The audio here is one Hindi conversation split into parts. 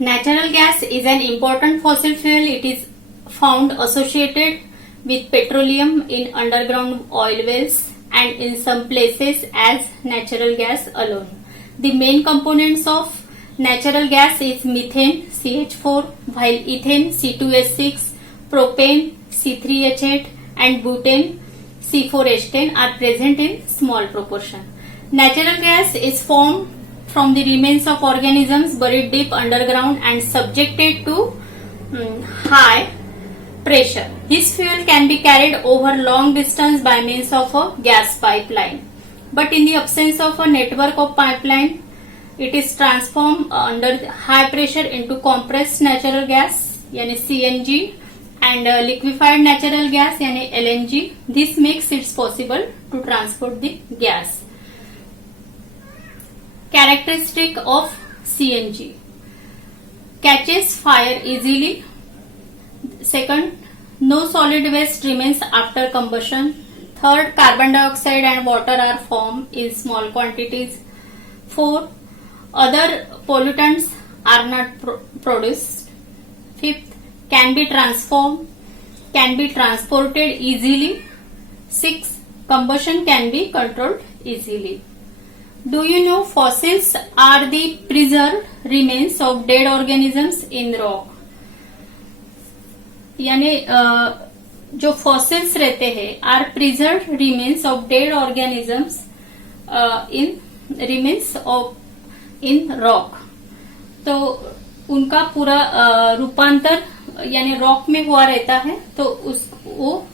Natural gas is an important fossil fuel. It is found associated with petroleum in underground oil wells and in some places as natural gas alone. The main components of natural gas is methane CH4, while ethane C2H6, propane C3H8 and butane C4H10 are present in small proportion. Natural gas is formed from the remains of organisms buried deep underground and subjected to high pressure. This fuel can be carried over long distance by means of a gas pipeline. But in the absence of a network of pipeline, it is transformed under high pressure into compressed natural gas यानी CNG and liquefied natural gas यानी LNG. This makes it possible to transport the gas. Characteristic of CNG: catches fire easily. Second, no solid waste remains after combustion. Third, carbon dioxide and water are formed in small quantities. Fourth, other pollutants are not produced. Fifth, can be transformed, can be transported easily. Sixth, combustion can be controlled easily. Do you know fossils are the preserved remains of dead organisms in rock? यानी जो फॉसिल्स रहते हैं are preserve remains of dead organisms in rock. तो उनका पूरा रूपांतर यानी रॉक में हुआ रहता है, तो वो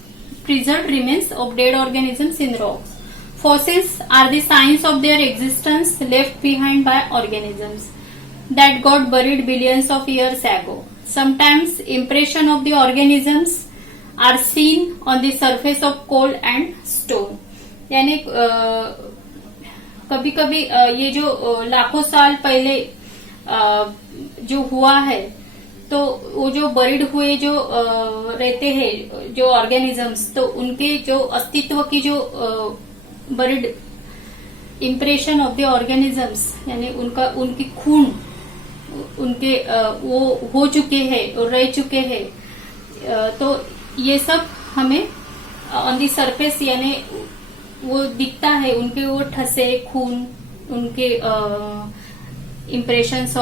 preserve remains of dead organisms in rock. Fossils are the signs of their existence left behind by organisms that got buried billions of years ago. Sometimes impression of the organisms are seen on the surface of coal and stone. यानी कभी कभी ये जो लाखों साल पहले जो हुआ है, तो वो जो बरीड हुए जो रहते हैं जो ऑर्गेनिजम्स, तो उनके जो अस्तित्व की जो buried impression of the organisms यानी उनकी खून उनके वो हो चुके हैं और रह चुके हैं, तो ये सब हमें ऑन द सरफेस यानी वो दिखता है. उनके वो ठसे खून, उनके इम्प्रेशंस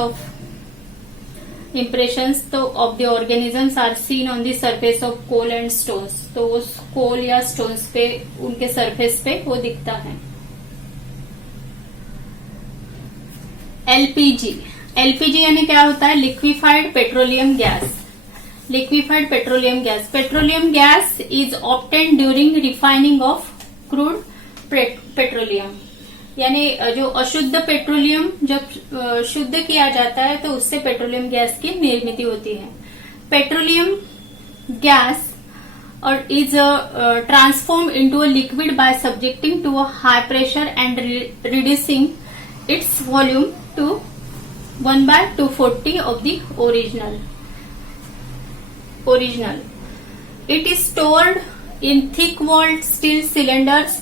तो of the organisms are seen on the surface of coal and stones. तो वो कोल या स्टोन्स पे उनके सरफेस पे वो दिखता है. एलपीजी यानी क्या होता है? Liquefied petroleum gas. Liquefied petroleum gas. Petroleum gas is obtained during refining of crude petroleum. यानी जो अशुद्ध पेट्रोलियम जब शुद्ध किया जाता है तो उससे पेट्रोलियम गैस की निर्मित होती है. पेट्रोलियम गैस और is transform into a liquid by subjecting to a high pressure and reducing its volume to 1/240 of the original. It is stored in thick-walled steel cylinders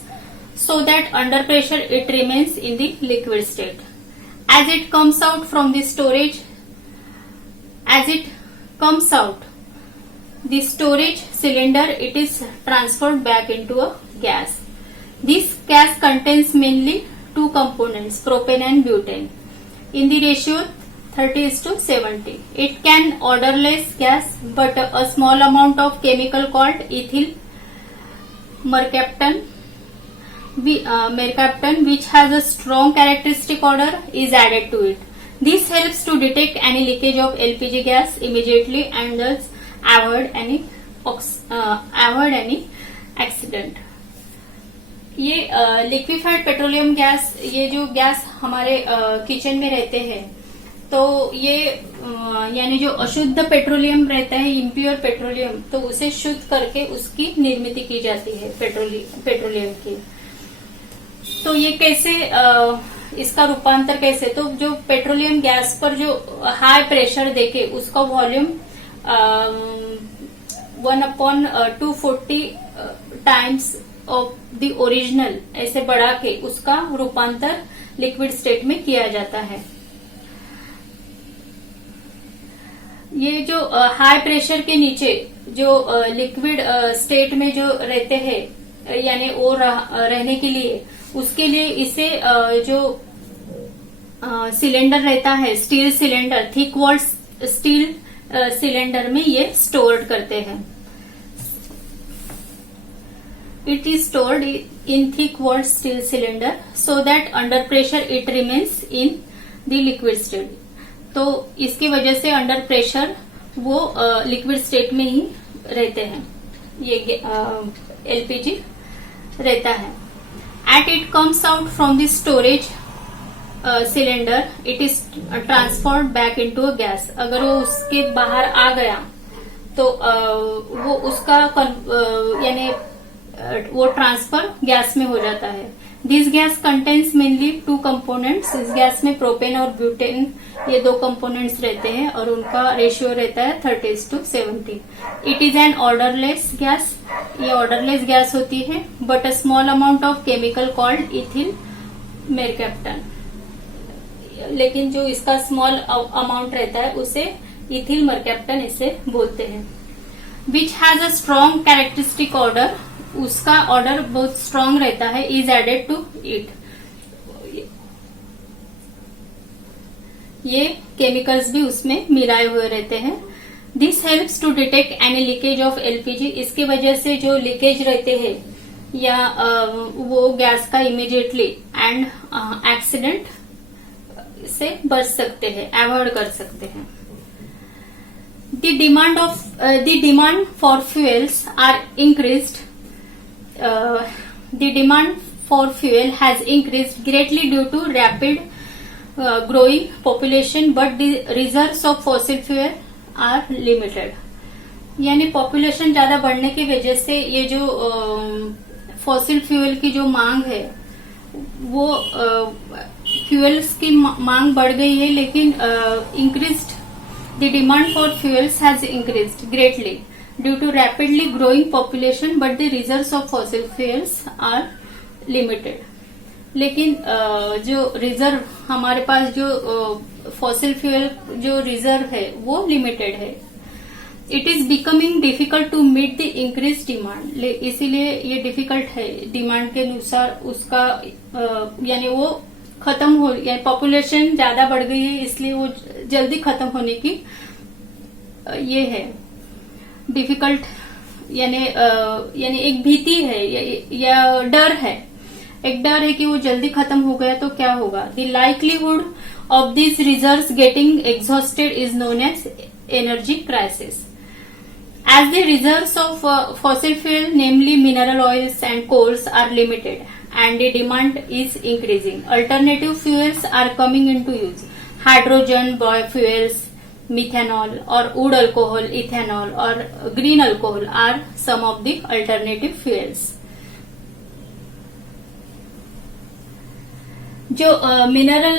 so that under pressure it remains in the liquid state. As it comes out from the storage, the storage cylinder, it is transferred back into a gas. This gas contains mainly two components, propane and butane, in the ratio 30:70. It can odorless gas, but a small amount of chemical called ethyl mercaptan, which has a strong characteristic odor, is added to it. This helps to detect any leakage of LPG gas immediately and thus avoid any accident. ये लिक्विफाइड पेट्रोलियम गैस, ये जो गैस हमारे किचन में रहते हैं, तो ये यानी जो अशुद्ध पेट्रोलियम रहता है, इम्प्योर पेट्रोलियम, तो उसे शुद्ध करके उसकी निर्मित की जाती है पेट्रोलियम की. तो ये कैसे इसका रूपांतर कैसे? तो जो पेट्रोलियम गैस पर जो हाई प्रेशर देके उसका volume 1/240 times of the original ऐसे बढ़ा के उसका रूपांतर लिक्विड स्टेट में किया जाता है. ये जो हाई प्रेशर के नीचे जो लिक्विड स्टेट में जो रहते हैं यानी वो रहने के लिए उसके लिए इसे जो सिलेंडर रहता है steel cylinder thick walled steel cylinder में ये स्टोर्ड करते हैं. It is stored in thick walled steel cylinder so that under pressure it remains in the liquid state. तो इसकी वजह से अंडर प्रेशर वो लिक्विड स्टेट में ही रहते हैं, ये एलपीजी रहता है. At it comes out from the storage cylinder, it is transferred back into a gas. अगर वो उसके बाहर आ गया तो वो उसका यानी वो ट्रांसफर गैस में हो जाता है. This gas contains mainly 2 components. इस गैस में प्रोपेन और ब्यूटेन ये 2 कंपोनेंट्स रहते हैं और उनका रेशियो रहता है 30:70. It is an odourless gas. ये ऑर्डरलेस गैस होती है but a small amount of chemical called ethyl मेरकैप्टन. लेकिन जो इसका स्मॉल अमाउंट रहता है उसे इथिल मरकैप्टन इसे बोलते हैं. Which has a strong characteristic odour. उसका ऑर्डर बहुत स्ट्रॉन्ग रहता है. Is added to it. ये केमिकल्स भी उसमें मिलाए हुए रहते हैं. This helps to detect any leakage of LPG. इसकी वजह से जो लीकेज रहते हैं या वो गैस का इमीडिएटली एंड एक्सीडेंट से बच सकते हैं, अवॉइड कर सकते हैं. The demand for fuels are increased. The demand for fuel has increased greatly due to rapid growing population, but the reserves of fossil fuel are limited. यानी पॉपुलेशन ज्यादा बढ़ने की वजह से ये जो फॉसिल फ्यूल की जो मांग है वो फ्यूल्स की मांग बढ़ गई है, लेकिन increased the demand for fuels has increased greatly due to rapidly growing population, but the reserves of fossil fuels are limited. लेकिन जो रिजर्व हमारे पास जो फॉसिल फ्यूल जो रिजर्व है वो लिमिटेड है. It is becoming difficult to meet the increase demand. इसीलिए ये डिफिकल्ट है डिमांड के अनुसार उसका यानी वो खत्म हो, यानी पॉपुलेशन ज्यादा बढ़ गई है इसलिए वो जल्दी खत्म होने की ये है डिफिकल्ट. यानी एक भीति है या डर है. एक डर है कि वो जल्दी खत्म हो गया तो क्या होगा. The likelihood of this reserves getting exhausted is known as energy crisis. As the reserves of fossil fuel, namely mineral oils and coals, are limited and the demand is increasing, alternative fuels are coming into use. Hydrogen, biofuels, methanol or wood alcohol, ethanol or green alcohol are some of the alternative fuels. जो मिनरल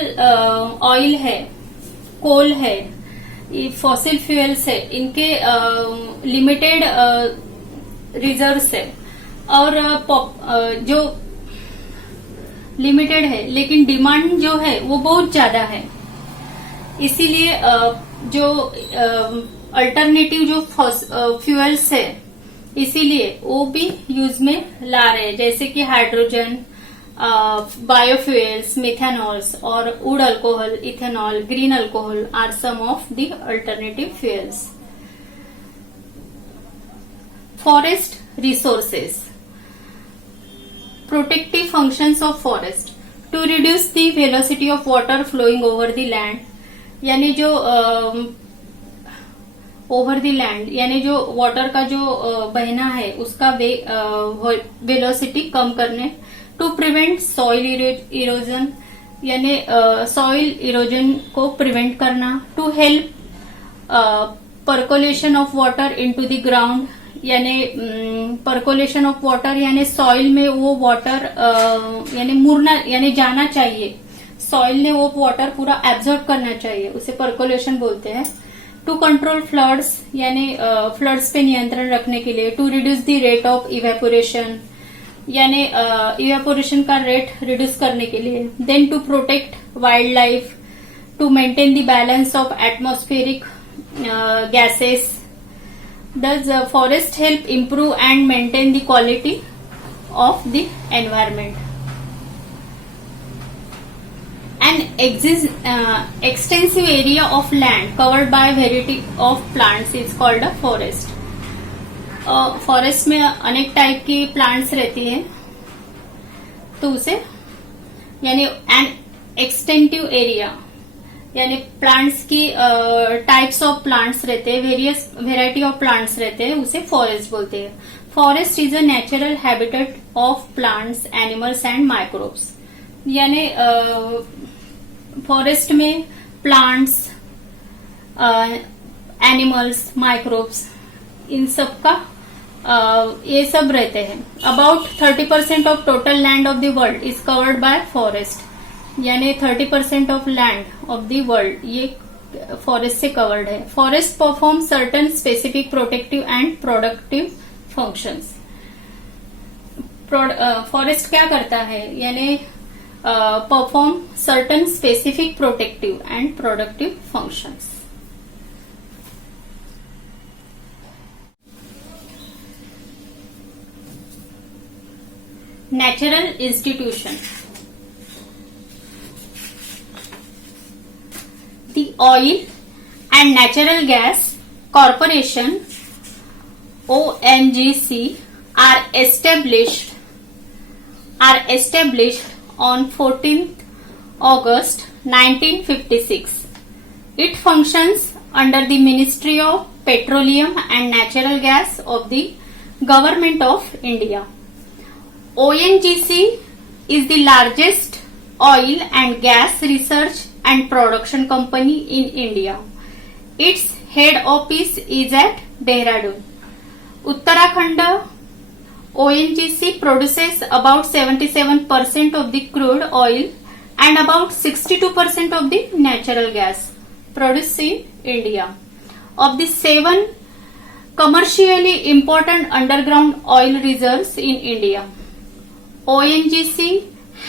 ऑयल है, कोल है, फॉसिल फ्यूल्स है, इनके लिमिटेड रिजर्व्स है और जो लिमिटेड है लेकिन डिमांड जो है वो बहुत ज्यादा है. इसीलिए जो अल्टरनेटिव जो फ्यूल्स है इसीलिए वो भी यूज में ला रहे हैं, जैसे कि हाइड्रोजन, बायोफ्यूल्स, मिथेनॉल्स और wood alcohol, ethanol, green alcohol are some of the alternative fuels. Forest resources. Protective functions of forest to reduce the velocity of water flowing over the land. यानी जो ओवर द लैंड यानी जो वाटर का जो बहना है उसका वेलोसिटी कम करने. टू प्रिवेंट सॉइल इरोजन यानी सॉइल इरोजन को प्रिवेंट करना. To help percolation of water into the ground यानी पर्कोलेशन ऑफ वाटर यानी सॉइल में वो वाटर यानी मुड़ना यानी जाना चाहिए. सॉइल ने वो वाटर पूरा एब्जॉर्ब करना चाहिए, उसे पर्कोलेशन बोलते हैं. टू कंट्रोल फ्लड्स यानी फ्लड्स पे नियंत्रण रखने के लिए. To reduce the rate of evaporation यानी इवेपोरेशन का रेट रिड्यूस करने के लिए. Then to protect wild life. To maintain the balance of atmospheric gases. Thus, forest help improve and maintain the quality of the environment. An extensive area of land covered by variety of plants is called a forest. Forest में अनेक टाइप की प्लांट्स रहती है, तो उसे यानी एन एक्सटेंटिव एरिया यानी प्लांट्स की टाइप्स ऑफ प्लांट्स रहते हैं, वेरियस वेराइटी ऑफ प्लांट्स रहते हैं, उसे फॉरेस्ट बोलते हैं. Forest is a natural habitat of plants, animals and microbes. यानी फॉरेस्ट में प्लांट्स, एनिमल्स, माइक्रोब्स, इन सब का ये सब रहते हैं. About 30% of total land of the world is covered by forest. यानी 30% of land of the world ये फॉरेस्ट से कवर्ड है. Forest perform certain specific protective and productive functions. Forest क्या करता है, यानी perform certain specific protective and productive functions. Natural institution. The Oil and Natural Gas Corporation (ONGC) are established on 14th August 1956. It functions under the Ministry of Petroleum and Natural Gas of the Government of India. ONGC is the largest oil and gas research and production company in India. Its head office is at Dehradun. Uttarakhand. ONGC produces about 77% of the crude oil and about 62% of the natural gas produced in India. Of the 7 commercially important underground oil reserves in India, ONGC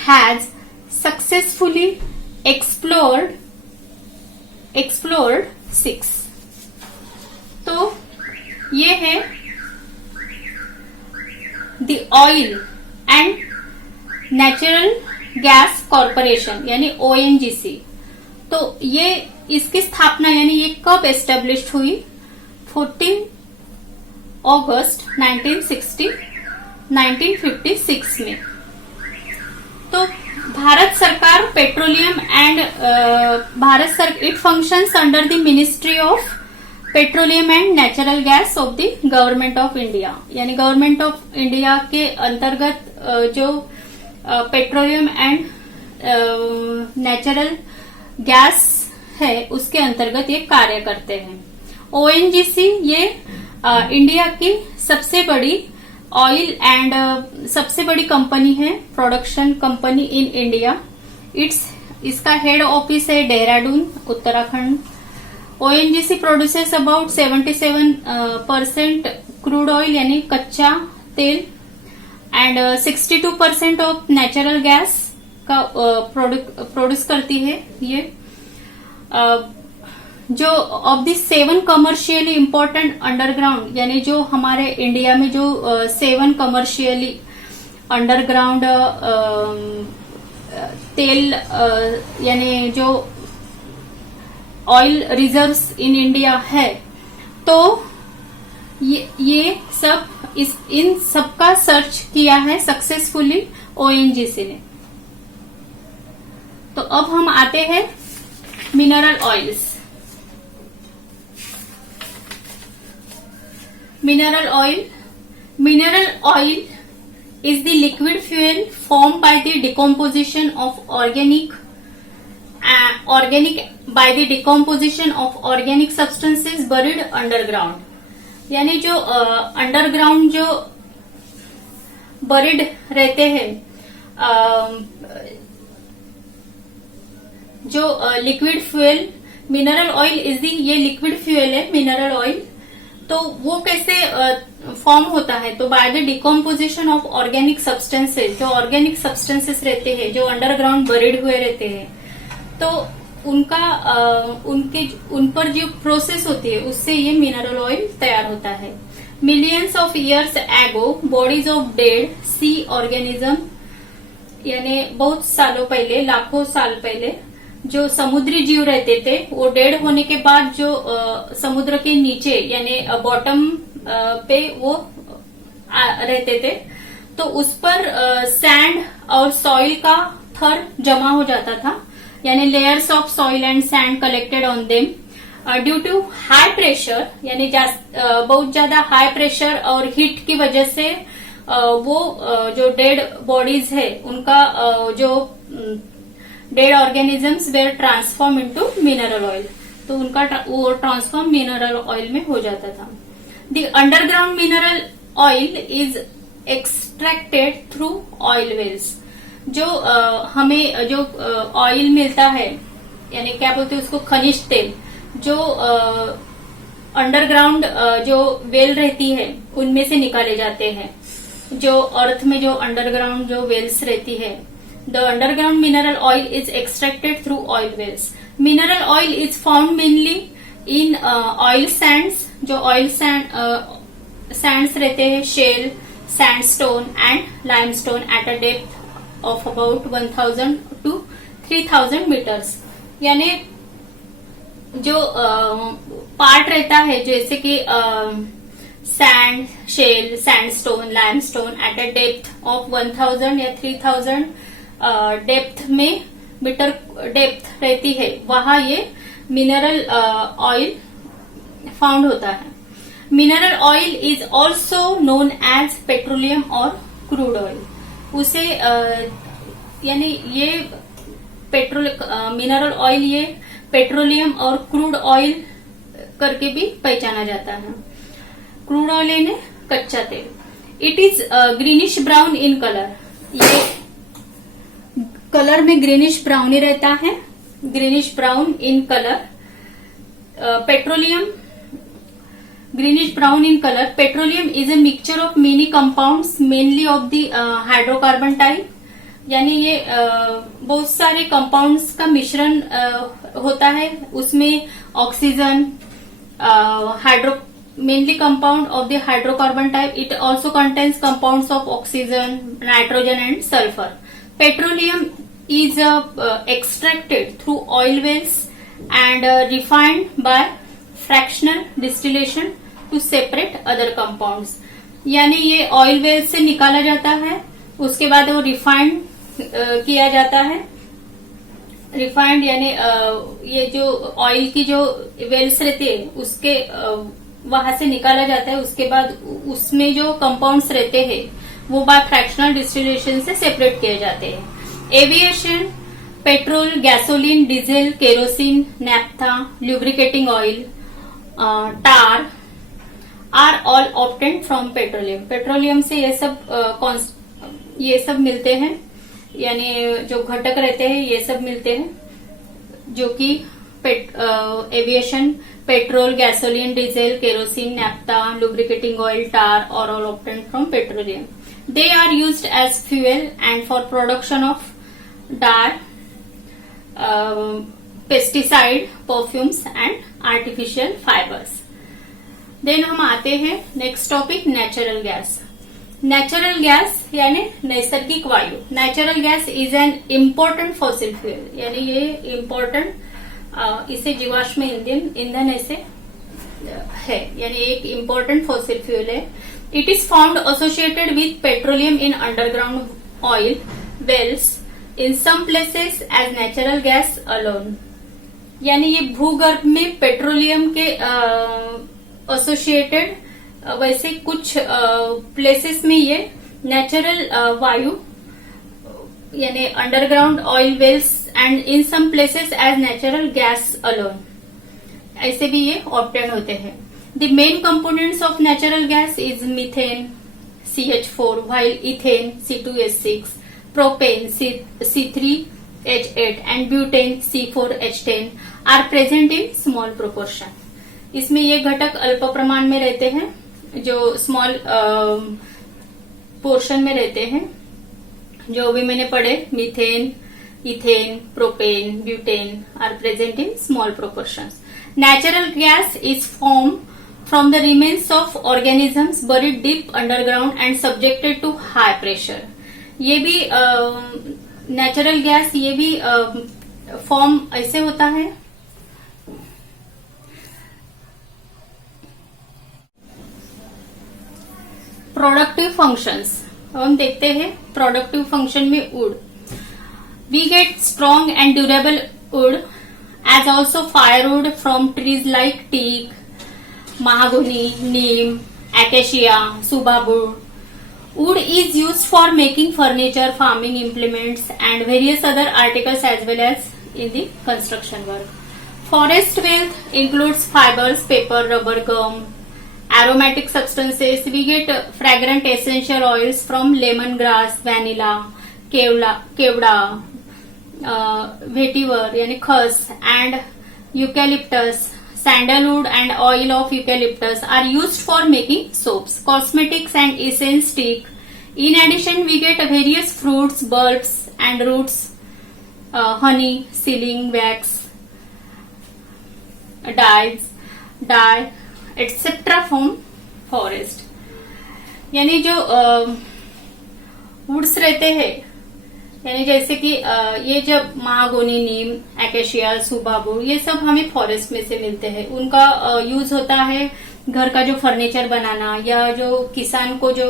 has successfully explored 6. तो ये है the oil and natural gas corporation यानी ONGC. तो ये इसकी स्थापना यानी ये कब एस्टेब्लिश हुई, 14 अगस्त 1956 में. तो भारत सरकार petroleum and it functions under the ministry of petroleum and natural gas off the government of India. यानी गवर्नमेंट ऑफ इंडिया के अंतर्गत जो पेट्रोलियम एंड नेचुरल गैस है उसके अंतर्गत ये कार्य करते हैं. ONGC ये इंडिया की सबसे बड़ी ऑयल एंड सबसे बड़ी कंपनी है, प्रोडक्शन कंपनी इन इंडिया. इसका हेड ऑफिस है Dehradun, Uttarakhand. ONGC produces about 77% crude oil यानी कच्चा तेल एंड 62% ऑफ नेचुरल गैस का प्रोड्यूस करती है. ये जो of the 7 commercially important underground यानी जो हमारे इंडिया में जो 7 कमर्शियली अंडरग्राउंड तेल यानी जो ऑयल रिजर्व्स इन इंडिया है, तो ये सब इन सबका सर्च किया है सक्सेसफुली ONGC ने. तो अब हम आते हैं mineral oils. Mineral oil is the liquid fuel formed by the decomposition of organic substances buried underground. यानी जो अंडरग्राउंड जो बरिड रहते हैं, जो liquid fuel, mineral oil is the, ये लिक्विड फ्यूल है मिनरल ऑयल. तो वो कैसे फॉर्म होता है, तो by the decomposition of organic substances. जो ऑर्गेनिक सब्सटेंसेस रहते हैं जो अंडरग्राउंड बरीड हुए रहते हैं, तो उन पर जो प्रोसेस होती है उससे ये मिनरल ऑयल तैयार होता है। Millions of years ago bodies of dead sea organism, यानी बहुत सालों पहले, लाखों साल पहले जो समुद्री जीव रहते थे वो डेड होने के बाद जो समुद्र के नीचे यानी बॉटम पे वो रहते थे, तो उस पर सैंड और सॉइल का थर जमा हो जाता था, यानी layers of soil and sand collected on them due to high pressure, यानी बहुत ज्यादा हाई प्रेशर और हीट की वजह से वो जो डेड बॉडीज है उनका जो dead organisms were transform into mineral oil, तो उनका वो ट्रांसफॉर्म मिनरल ऑयल में हो जाता था। The underground mineral oil is extracted through oil wells. जो हमें जो ऑयल मिलता है, यानी क्या बोलते हैं उसको, खनिज तेल, जो अंडरग्राउंड जो वेल रहती है उनमें से निकाले जाते हैं। जो अर्थ में जो अंडरग्राउंड जो वेल्स रहती है, the underground mineral oil is extracted through oil wells. Mineral oil is found mainly in oil sands, जो ऑयल सैंड्स रहते हैं, shale, sandstone and limestone at a depth of about 1000 to 3000 meters. यानी जो पार्ट रहता है जैसे कि sand, shale, sandstone, limestone at a depth of 1000 या 3000 डेप्थ में मीटर डेप्थ रहती है, वहां ये मिनरल ऑयल फाउंड होता है। Mineral oil is also known as petroleum और क्रूड ऑयल। उसे यानी ये मिनरल ऑयल ये पेट्रोलियम और क्रूड ऑयल करके भी पहचाना जाता है। क्रूड ऑयल यानी कच्चा तेल। It is greenish brown in colour, ये कलर में ग्रीनिश ब्राउन ही रहता है, greenish brown in colour. Petroleum greenish brown in color. Petroleum is a mixture of many compounds mainly of the hydrocarbon type, यानी ये बहुत सारे कंपाउंड्स का मिश्रण होता है। उसमें oxygen, mainly compound of the hydrocarbon type. It also contains compounds of oxygen, nitrogen and sulfur. Petroleum is extracted through oil wells and refined by fractional distillation to separate other compounds. यानी ये ऑयल वेल से निकाला जाता है, उसके बाद वो रिफाइंड किया जाता है। रिफाइंड यानी ये जो ऑयल की जो वेल्स रहती है उसके वहां से निकाला जाता है, उसके बाद उसमें जो कंपाउंड्स रहते हैं वो बाय फ्रैक्शनल डिस्टिलेशन से सेपरेट किए जाते हैं। Aviation, petrol, gasoline, diesel, kerosene, naphtha, lubricating oil, tar are all obtained from petroleum. Petroleum से ये सब मिलते हैं, यानी जो घटक रहते हैं ये सब मिलते हैं, जो कि aviation, petrol, gasoline, diesel, kerosene, naphtha, lubricating oil, tar और all obtained from petroleum. They are used as fuel and for production of dye, pesticide, perfumes and artificial fibres. Then हम आते हैं next topic, natural gas. Natural gas यानी नैसर्गिक वायु। Natural gas is an important fossil fuel, यानी ये इम्पोर्टेंट, इसे जीवाश्म ईंधन ऐसे है, यानी एक इम्पोर्टेंट फॉसिल फ्यूल है। It is found associated with petroleum in underground oil wells in some places as natural gas alone. यानी ये भूगर्भ में पेट्रोलियम के एसोसिएटेड, वैसे कुछ प्लेसेस में ये नेचुरल वायु यानी underground oil wells and in some places as natural gas alone, ऐसे भी ये ऑब्टेन होते हैं। The main components of natural gas is methane CH4, while ethane C2H6, propane C3H8 and butane C4H10 are present in small proportion. इसमें ये घटक अल्प प्रमाण में रहते हैं, जो स्मॉल पोर्शन में रहते हैं। जो भी मैंने पढ़े, methane, ethane, propane, butane are present in small proportions. Natural gas is formed from the remains of organisms buried deep underground and subjected to high pressure. ये भी नेचुरल गैस ये भी फॉर्म ऐसे होता है. Productive functions. अब हम देखते हैं प्रोडक्टिव फंक्शन में wood. We get strong and durable wood as also firewood from trees like teak, mahogany, neem, acacia, subabur. Wood is used for making furniture, farming implements and various other articles as well as in the construction work. Forest wealth includes fibers, paper, rubber, gum, aromatic substances. We get fragrant essential oils from lemongrass, vanilla, kevda, vetiver यानी खस and eucalyptus, sandalwood and oil of eucalyptus are used for making soaps, cosmetics and essence stick. In addition, we get various fruits, bulbs and roots, honey, sealing wax, dye, etc. from forest. यानी जो वुड्स रहते हैं यानी जैसे कि ये जब महागोनी, नीम, एकेशिया, सुबाबू ये सब हमें फॉरेस्ट में से मिलते हैं. उनका यूज होता है घर का जो फर्नीचर बनाना या जो किसान को जो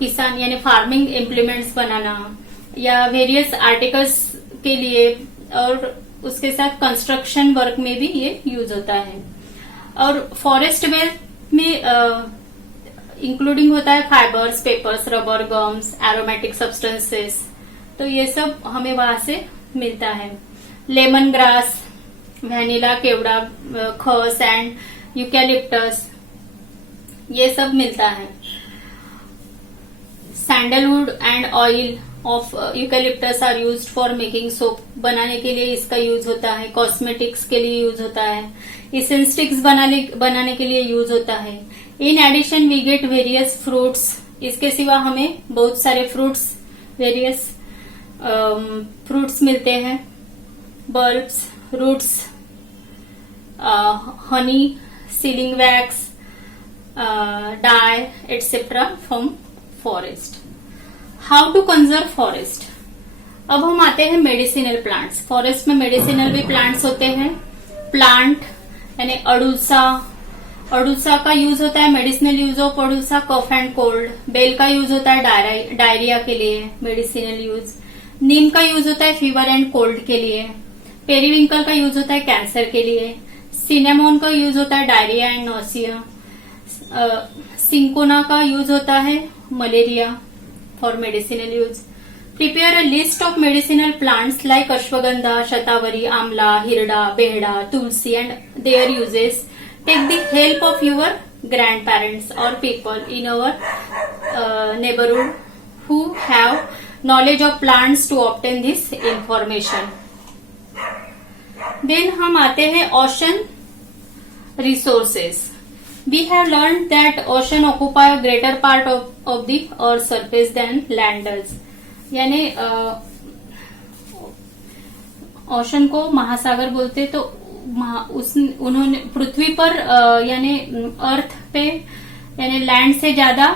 किसान यानी फार्मिंग इम्प्लीमेंट्स बनाना या वेरियस आर्टिकल्स के लिए और उसके साथ कंस्ट्रक्शन वर्क में भी ये यूज होता है. और फॉरेस्ट वेल्थ में इंक्लूडिंग होता है fibres, papers, rubber, gums, aromatic substances. तो ये सब हमें वहां से मिलता है. Lemon grass, vanilla, kewra, Khas and eucalyptus ये सब मिलता है. Sandalwood and oil of eucalyptus are used for making soap. बनाने के लिए इसका यूज होता है. कॉस्मेटिक्स के लिए यूज होता है. इसेंस स्टिक्स बनाने के लिए यूज होता है. In addition we get various fruits. इसके सिवा हमें बहुत सारे फ्रूट्स, वेरियस फ्रूट्स मिलते हैं. Bulbs, roots, honey, sealing wax, dye etcetera from forest. How to conserve forest. अब हम आते हैं मेडिसिनल प्लांट्स. फॉरेस्ट में मेडिसिनल भी प्लांट्स होते हैं. प्लांट यानी अड़ूसा का यूज होता है. मेडिसिनल यूज ऑफ अड़ूसा, कफ एंड कोल्ड. बेल का यूज होता है डायरिया के लिए, मेडिसिनल यूज. नीम का यूज होता है फीवर एंड कोल्ड के लिए. पेरीविंकल का यूज होता है कैंसर के लिए. सिनेमोन का यूज होता है डायरिया एंड नोसिया. सिंकोना का यूज होता है malaria for medicinal use. Prepare a list of medicinal plants like ashwagandha, shatavari, amla, hirda, behda, tulsi and their uses. Take the help of your grandparents or people in our neighborhood who have knowledge of plants to obtain this information. Then हम आते हैं ocean resources. We have learned that ocean occupy a greater part of the earth's surface than land does. यानी ओशन को महासागर बोलते. तो उन्होंने पृथ्वी पर यानी अर्थ पे यानी लैंड से ज्यादा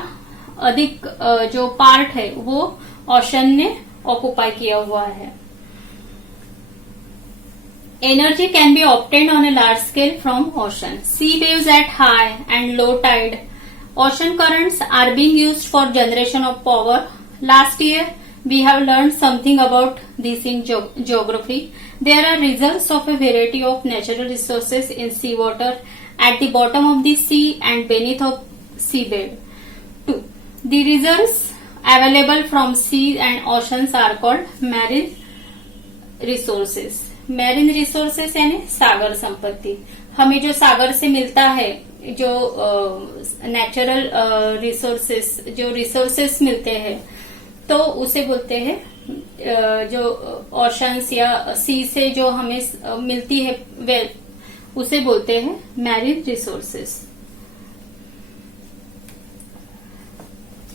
अधिक जो पार्ट है वो ओशन ने ऑक्युपाई किया हुआ है. Energy can be obtained on a large scale from ocean. Sea waves at high and low tide. Ocean currents are being used for generation of power. Last year we have learned something about this in geography. There are reserves of a variety of natural resources in seawater at the bottom of the sea and beneath of seabed. 2. The reserves available from sea and oceans are called marine resources. Marine resources यानी सागर संपत्ति. हमें जो सागर से मिलता है, जो नेचुरल रिसोर्सेस मिलते हैं तो उसे बोलते हैं जो ओशंस या सी से जो हमें मिलती है वेल्थ उसे बोलते हैं marine resources.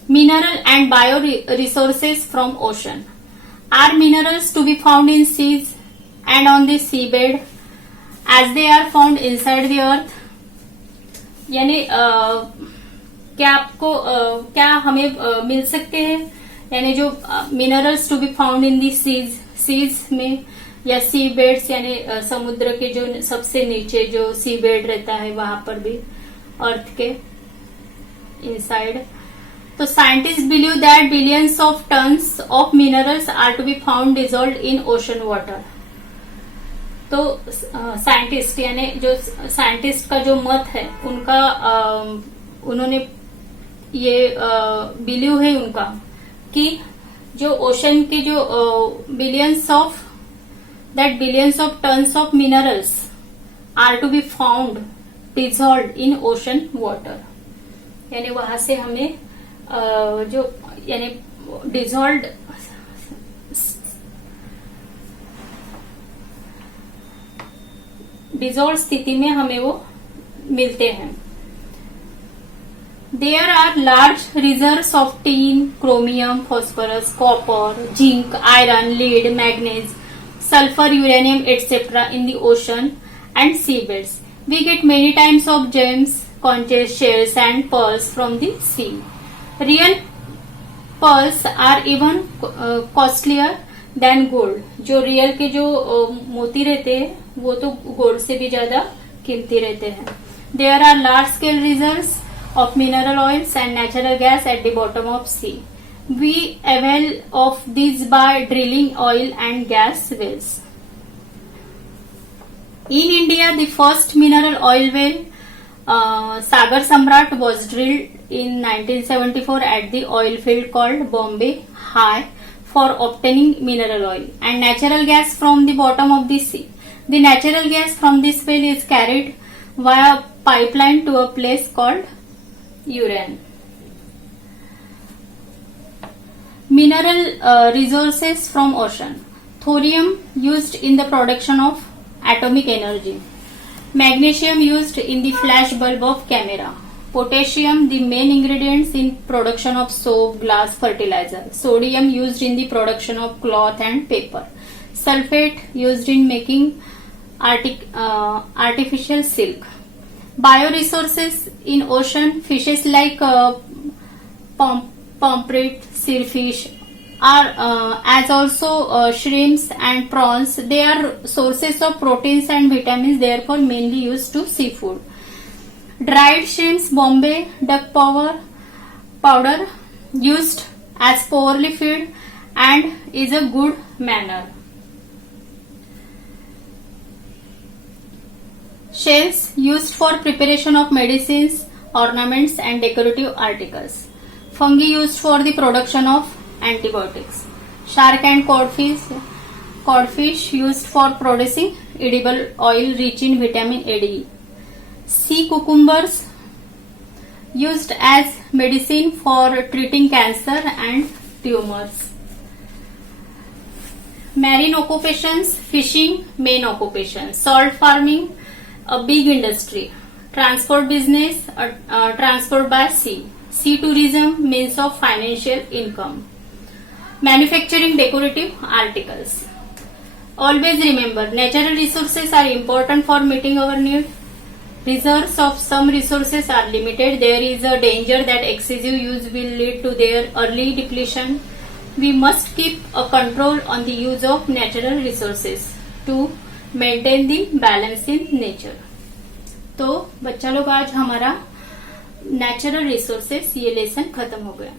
Mineral and bio resources from ocean. Are minerals to be found in seas and on the seabed as they are found inside the earth? यानी क्या हमें मिल सकते हैं, यानी जो minerals to be found in the seas में या सी बेड्स, यानी समुद्र के जो सबसे नीचे जो सी बेड रहता है वहां पर भी अर्थ के इनसाइड. तो scientist believe that billions of tons of minerals are to be found dissolve in ocean water. तो साइंटिस्ट यानी जो साइंटिस्ट का जो मत है उनका उन्होंने ये बिलीव है उनका कि जो ओशन के जो billions of tons of minerals are to be found dissolve in ocean water. यानी वहां से हमें जो यानी डिजॉल्व स्थिति में हमें वो मिलते हैं. There are large reserves of tin, chromium, phosphorus, copper, zinc, iron, lead, manganese, sulfur, uranium, etc. in the ocean and seabeds. We get many types of gems, conches, shells and pearls from the sea. Real pearls are even costlier than gold. जो रियल के जो मोती रहते हैं वो तो गोल्ड से भी ज्यादा कीमती रहते हैं. There are large scale reserves of mineral oils and natural gas at the bottom of sea. We avail of these by drilling oil and gas wells. In India, the first mineral oil well, Sagar Samrat, was drilled in 1974 at the oil field called Bombay High for obtaining mineral oil and natural gas from the bottom of the sea. The natural gas from this well is carried via pipeline to a place called Uran. Mineral resources from ocean. Thorium used in the production of atomic energy. Magnesium used in the flash bulb of camera. Potassium, the main ingredients in production of soap, glass, fertilizer. Sodium used in the production of cloth and paper. Sulfate used in making artificial silk. Bioresources in ocean, fishes like pomfret, silverfish are as also shrimps and prawns. They are sources of proteins and vitamins, therefore mainly used to seafood. Dried shrimps, Bombay duck powder used as poorly feed and is a good manner. Shells used for preparation of medicines, ornaments and decorative articles. Fungi used for the production of antibiotics. Shark and codfish used for producing edible oil rich in vitamin A, D. Sea cucumbers used as medicine for treating cancer and tumors. Marine occupations, fishing, main occupation. Salt farming, a big industry. Transport business, transport by sea. Sea tourism, means of financial income. Manufacturing decorative articles. Always remember, natural resources are important for meeting our need. Reserves of some resources are limited. There is a danger that excessive use will lead to their early depletion. We must keep a control on the use of natural resources to maintain the balance in nature. तो बच्चा लोग आज हमारा नेचुरल रिसोर्सेस ये लेसन खत्म हो गया.